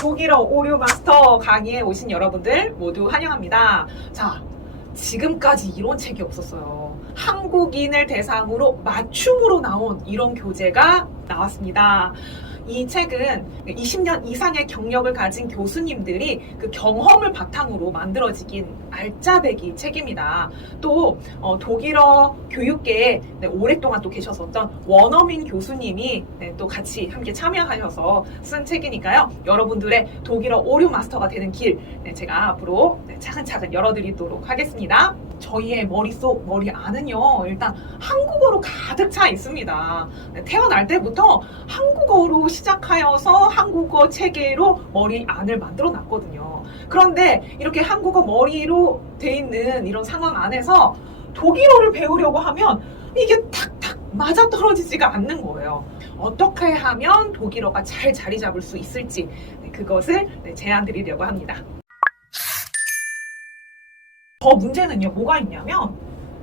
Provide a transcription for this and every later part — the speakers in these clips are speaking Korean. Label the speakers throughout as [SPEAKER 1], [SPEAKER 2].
[SPEAKER 1] 독일어 오류 마스터 강의에 오신 여러분들 모두 환영합니다. 자, 지금까지 이런 책이 없었어요. 한국인을 대상으로 맞춤으로 나온 이런 교재가 나왔습니다. 이 책은 20년 이상의 경력을 가진 교수님들이 그 경험을 바탕으로 만들어지긴 알짜배기 책입니다. 또 어, 독일어 교육계에 네, 오랫동안 또 계셨었던 원어민 교수님이 네, 또 같이 함께 참여하셔서 쓴 책이니까요. 여러분들의 독일어 오류 마스터가 되는 길 네, 제가 앞으로 네, 차근차근 열어드리도록 하겠습니다. 저희의 머릿속, 머리 안은요, 일단 한국어로 가득 차 있습니다. 네, 태어날 때부터 한국어로 시작하여서 한국어 체계로 머리 안을 만들어 놨거든요. 그런데 이렇게 한국어 머리로 돼 있는 이런 상황 안에서 독일어를 배우려고 하면 이게 탁탁 맞아 떨어지지가 않는 거예요. 어떻게 하면 독일어가 잘 자리 잡을 수 있을지 네, 그것을 네, 제안 드리려고 합니다. 더 문제는요, 뭐가 있냐면,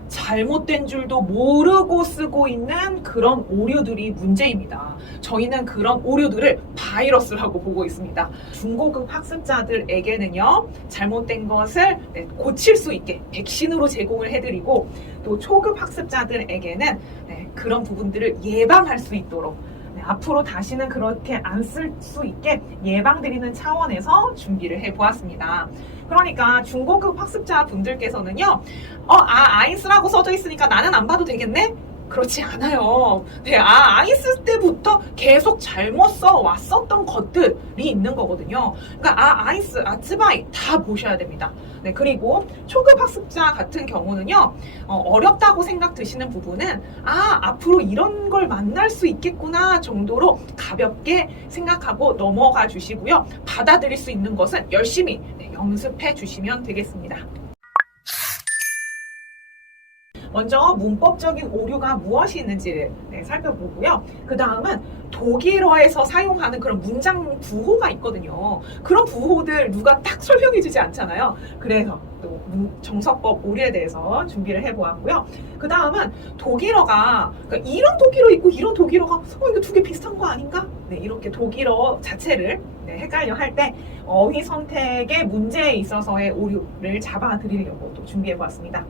[SPEAKER 1] 잘못된 줄도 모르고 쓰고 있는 그런 오류들이 문제입니다. 저희는 그런 오류들을 바이러스라고 보고 있습니다. 중고급 학습자들에게는요, 잘못된 것을 네, 고칠 수 있게 백신으로 제공을 해드리고, 또 초급 학습자들에게는 네, 그런 부분들을 예방할 수 있도록 네, 앞으로 다시는 그렇게 안 쓸 수 있게 예방드리는 차원에서 준비를 해보았습니다. 그러니까 중고급 학습자 분들께서는요, 어, 아, 아이스라고 써져 있으니까 나는 안 봐도 되겠네? 그렇지 않아요. 네, 아, 아이스 때부터 계속 잘못 써 왔었던 것들이 있는 거거든요. 그러니까 아, 아이스, 아츠바이 다 보셔야 됩니다. 네, 그리고 초급 학습자 같은 경우는요, 어, 렵다고 생각 드시는 부분은 아, 앞으로 이런 걸 만날 수 있겠구나 정도로 가볍게 생각하고 넘어가 주시고요. 받아들일 수 있는 것은 열심히 네, 연습해 주시면 되겠습니다. 먼저 문법적인 오류가 무엇이 있는지를 네, 살펴보고요. 그 다음은 독일어에서 사용하는 그런 문장 부호가 있거든요. 그런 부호들 누가 딱 설명해 주지 않잖아요. 그래서 또 문- 정석법 오류에 대해서 준비를 해보았고요. 그 다음은 독일어가 그러니까 이런 독일어 있고 이런 독일어가 어, 이거 두 개 비슷한 거 아닌가? 네, 이렇게 독일어 자체를 네, 헷갈려 할 때 어휘 선택의 문제에 있어서의 오류를 잡아드리려고 또 준비해보았습니다.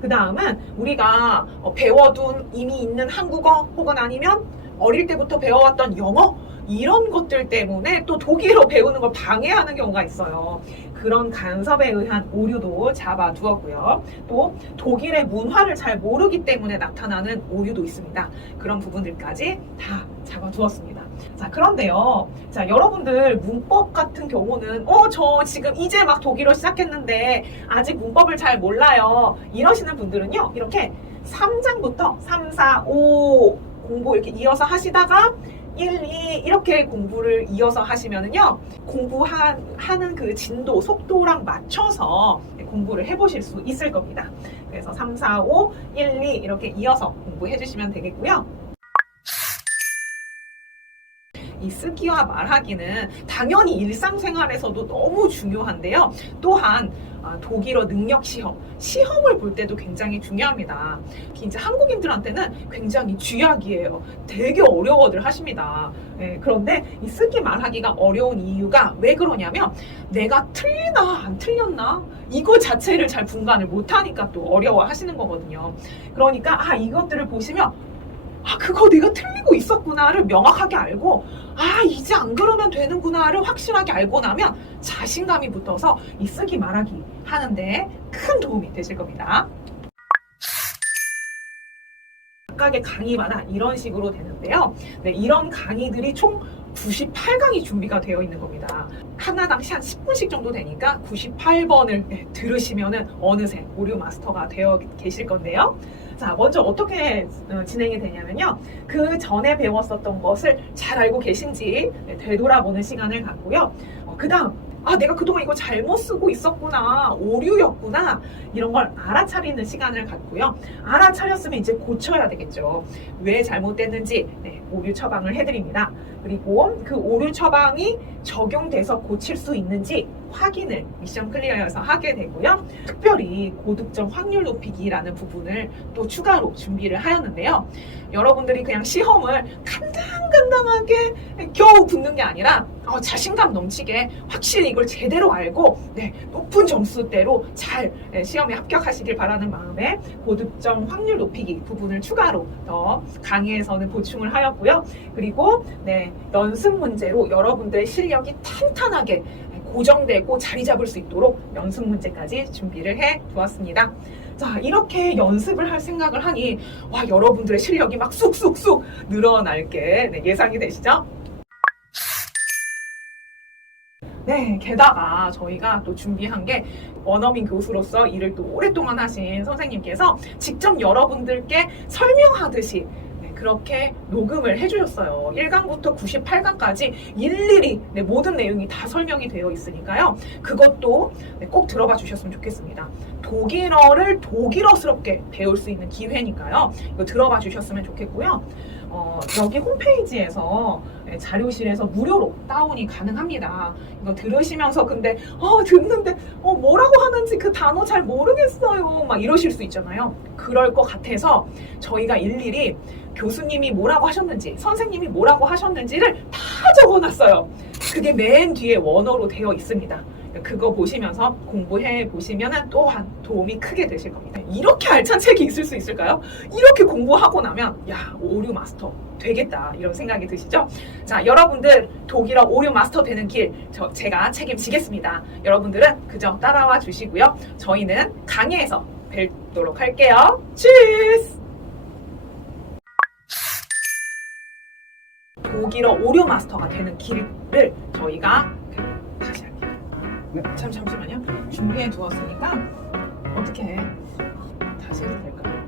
[SPEAKER 1] 그 다음은 우리가 어, 배워둔 이미 있는 한국어 혹은 아니면 어릴 때부터 배워왔던 영어 이런 것들 때문에 또 독일어 배우는 걸 방해하는 경우가 있어요. 그런 간섭에 의한 오류도 잡아두었고요. 또 독일의 문화를 잘 모르기 때문에 나타나는 오류도 있습니다. 그런 부분들까지 다 잡아두었습니다. 자, 그런데요. 자, 여러분들 문법 같은 경우는 어, 저 지금 이제 막 독일어 시작했는데 아직 문법을 잘 몰라요. 이러시는 분들은요. 이렇게 3장부터 3, 4, 5 공부 이렇게 이어서 하시다가 1, 2 이렇게 공부를 이어서 하시면은요. 공부하는 그 진도, 속도랑 맞춰서 공부를 해보실 수 있을 겁니다. 그래서 3, 4, 5, 1, 2 이렇게 이어서 공부해 주시면 되겠고요. 이 쓰기와 말하기는 당연히 일상생활에서도 너무 중요한데요. 또한 아, 독일어 능력 시험, 시험을 볼 때도 굉장히 중요합니다. 이제 한국인들한테는 굉장히 쥐약이에요. 되게 어려워들 하십니다. 예, 그런데 이 쓰기 말하기가 어려운 이유가 왜 그러냐면 내가 틀리나 안 틀렸나 이거 자체를 잘 분간을 못하니까 또 어려워 하시는 거거든요. 그러니까 아 이것들을 보시면 아 그거 내가 틀리고 있었구나를 명확하게 알고 아 이제 안 그러면 되는구나를 확실하게 알고 나면 자신감이 붙어서 이 쓰기 말하기 하는데 큰 도움이 되실 겁니다. 각각의 강의마다 이런 식으로 되는데요. 네, 이런 강의들이 총 98강이 준비가 되어 있는 겁니다. 하나당 시 한 10분씩 정도 되니까 98번을 들으시면은 어느새 오류 마스터가 되어 계실 건데요. 자, 먼저 어떻게 어, 진행이 되냐면요. 그 전에 배웠었던 것을 잘 알고 계신지 네, 되돌아보는 시간을 갖고요. 그 다음, 아, 내가 그동안 이거 잘못 쓰고 있었구나. 오류였구나. 이런 걸 알아차리는 시간을 갖고요. 알아차렸으면 이제 고쳐야 되겠죠. 왜 잘못됐는지 네, 오류 처방을 해드립니다. 그리고 그 오류 처방이 적용돼서 고칠 수 있는지 확인을 미션 클리어여서 하게 되고요. 특별히 고득점 확률 높이기라는 부분을 또 추가로 준비를 하였는데요. 여러분들이 그냥 시험을 간당간당하게 겨우 붙는 게 아니라 어, 자신감 넘치게 확실히 이걸 제대로 알고 네, 높은 점수대로 잘 네, 시험에 합격하시길 바라는 마음에 고득점 확률 높이기 부분을 추가로 더 강의에서는 보충을 하였고요. 그리고 네, 연습 문제로 여러분들의 실력이 탄탄하게 고정되고 자리 잡을 수 있도록 연습 문제까지 준비를 해 두었습니다. 자, 이렇게 연습을 할 생각을 하니, 와, 여러분들의 실력이 막 쑥쑥쑥 늘어날 게 네, 예상이 되시죠? 네, 게다가 저희가 또 준비한 게 원어민 교수로서 일을 또 오랫동안 하신 선생님께서 직접 여러분들께 설명하듯이 네, 그렇게 녹음을 해주셨어요. 1강부터 98강까지 일일이 네, 모든 내용이 다 설명이 되어 있으니까요. 그것도 네, 꼭 들어봐 주셨으면 좋겠습니다. 독일어를 독일어스럽게 배울 수 있는 기회니까요. 이거 들어봐 주셨으면 좋겠고요. 어, 여기 홈페이지에서 네, 자료실에서 무료로 다운이 가능합니다. 이거 들으시면서 근데 어 듣는데 어 하는지 그 단어 잘 모르겠어요. 막 이러실 수 있잖아요. 그럴 것 같아서 저희가 일일이 교수님이 뭐라고 하셨는지 선생님이 뭐라고 하셨는지를 다 적어 놨어요. 그게 맨 뒤에 원어로 되어 있습니다. 그거 보시면서 공부해 보시면 또한 도움이 크게 되실 겁니다. 이렇게 알찬 책이 있을 수 있을까요? 이렇게 공부하고 나면 야 오류 마스터 되겠다 이런 생각이 드시죠? 자 여러분들 독일어 오류 마스터 되는 길 저, 제가 책임지겠습니다. 여러분들은 그저 따라와 주시고요. 저희는 강의에서 뵙도록 할게요. 치스! 독일어 오류 마스터가 되는 길을 저희가 다시 할게요.
[SPEAKER 2] 네.
[SPEAKER 1] 참 잠시만요. 준비해 두었으니까 어떻게 다시 해도 될까요?